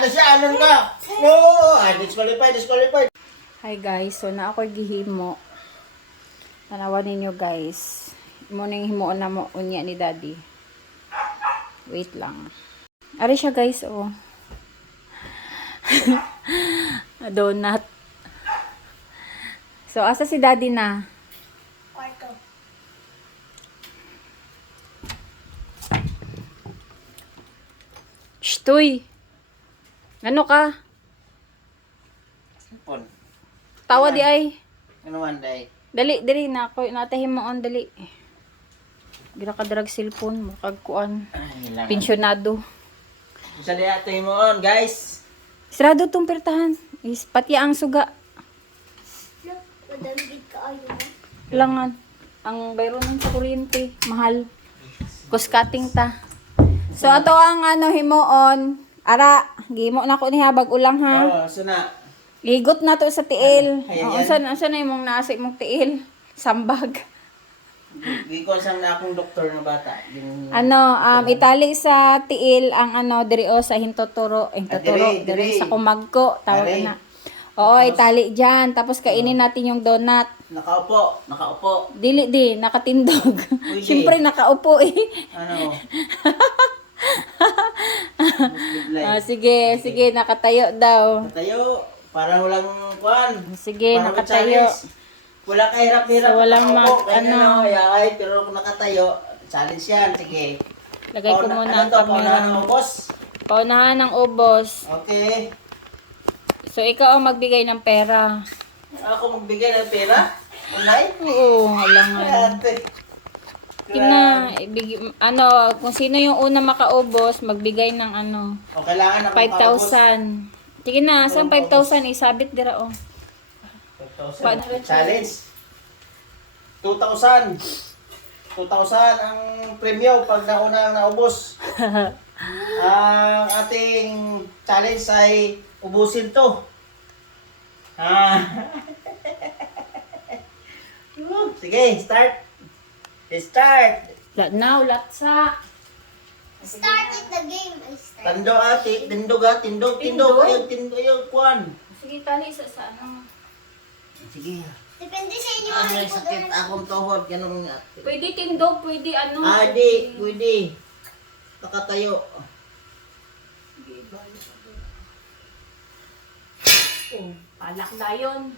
Ano siya? Ano ka? No! Disqualified. Hi guys, so na ako gihimo. Tanawan ninyo guys. Imo ning himuon na mo unya ni daddy. Wait lang. Ari siya guys, oh. Donut. So asa si daddy na? Kwarto. Shtoy. Ano ka? Sipon. Tawa di ay. Ano man, day? Dali, dali na ako. Natahim mo on, dali. Gira ka drag cellphone. Makagkuan. Ay, lang. Pensionado. Isa di natin mo on, guys. Sarado tong pertahan. Is, pati ang suga. Look, madamigid ka ayo mo. Langan. Ang bayro nun sa kuryente. Mahal. Kuskating ta. So, ato ang ano, himuon. Ara, gimo na ko ni habag ulang ha. Oo, so na. Igot na to sa tiil. Ayan, O, yan. saan na imong nasa imong tiil? Sambag. Di ko sang na akong doktor na bata. Yung... Ano, itali sa tiil ang ano, diri o sa hintoturo. Hintoturo, diri. diri sa kumagko. Tawag Diri. na. Oo, Tapos- itali dyan. Tapos kainin natin yung donut. Nakaupo. Dili di, nakatindog. Pwede. Siyempre, nakaupo eh. Ano? Sige, nakatayo daw. Tayo. Para walang kwan. Sige, Para nakatayo. challenge. Wala ka hirap-hirap. So, walang nakaupo. ano. Ganyan na, yay. Pero kung nakatayo, challenge yan. Sige. Lagay ko muna ang Paunahan camera. mo, boss. Paunahan ng ubos. Okay. So, ikaw ang magbigay ng pera. Ako magbigay ng pera? Unay? Oo, halangan. Ate. Tina, ano, kung sino yung una makaubos, magbigay ng ano, O, kailangan ako makaubos. 5,000. Sige na, saan 5,000? Isabit dira, oh. 5,000. Challenge. 2,000. 2,000 ang premyo pag nauna naubos. Ang ating challenge ay ubusin to. Sige, start. Now, latsa. Started the game. I started. Tando ate, tindog. Ayun, kwan. Sige, tali sa ano. Sige. Depende sa inyo. Ah, Ano may po sakit doon? akong tuhod. Ganun nga. Pwede tindog, pwede ano. Di, pwede. Nakatayo. Oh, palak na yun.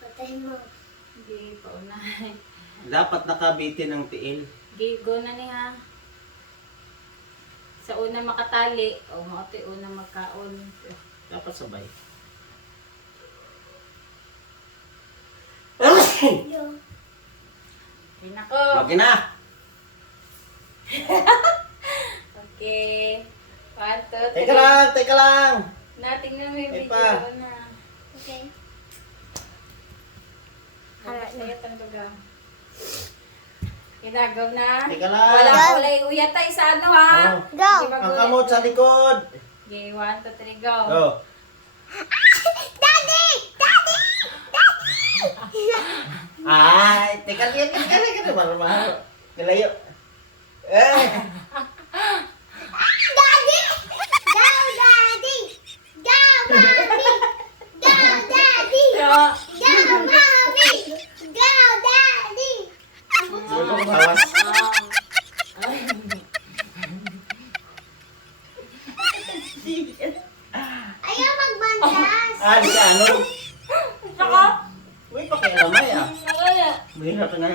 Patay mo. Hindi, paunahin. Dapat nakabitin ng tiil. Sige, go na niya. Sa una makatali, o mga ito una magkaon. Dapat sabay. Yo. Okay na ko. Okay na. Okay. 1, 2, 3. Teka lang. Natingnan mo yung Ay video pa. na. Okay. Harap na yung tanduga. Ginagaw na. Teka lang. Wala kulay uyatay sa ano ha. Oh. Go. Di ba Ang gulit? kamot sa likod. Okay, 1, 2, 3, go. Go. Daddy! Daddy! Ay, teka lang. Mahal. Kalayo. Eh. Daddy! Go, Daddy! Go, Mommy! Go, Daddy! So, Go, Mommy! Go, Daddy! Sige ko bawas. Ayaw magbandas! Di ka ano? saka, Uy, pakialamay ah. wala. Mahirap na.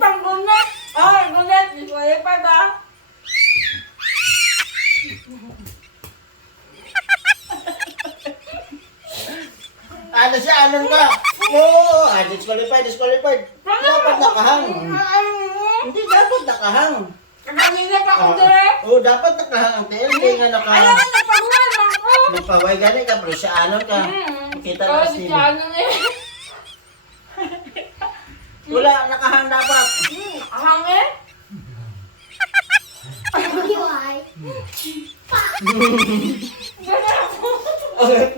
Pang gunet. Ay, gunet. Wala pa ba? Ano siya? Ano ka? No! Disqualified. Dapat nakahang. Hindi, dapat nakahang. Kanina pa ako dire. Dapat nakahang ang tiil. Hindi nga Alam nakahang. mo, nagpagulan lang ako. Nagpaway gani ka, pero siya ano ka. Kita na Oh, si di siya ano na yun. Wala, nakahang dapat. Hangin? Why? Okay,